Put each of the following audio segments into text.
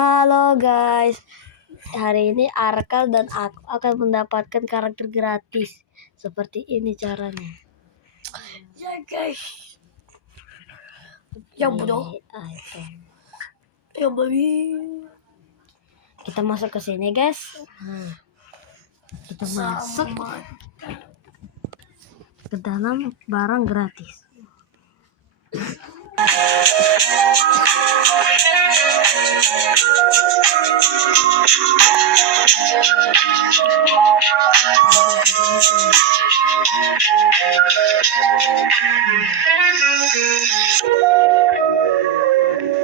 Halo guys, hari ini Arkal dan aku akan mendapatkan karakter gratis. Seperti ini caranya. Ya guys, yang bodoh, yang babi. Kita masuk ke sini guys. Kita masuk ke dalam barang gratis.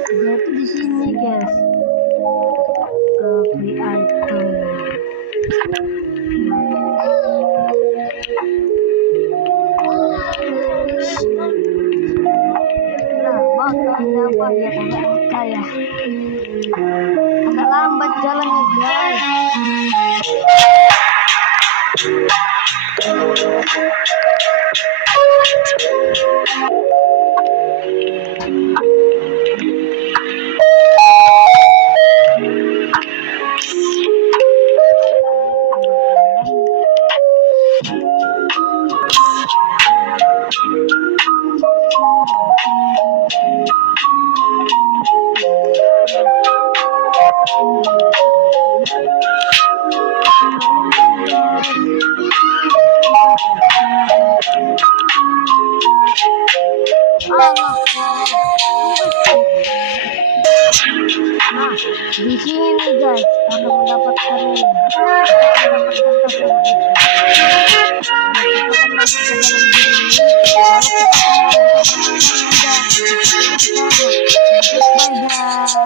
Jadi di sini guys, free item. Ya, agak lambat jalannya guys. Di sini guys akan mendapatkan bye guys.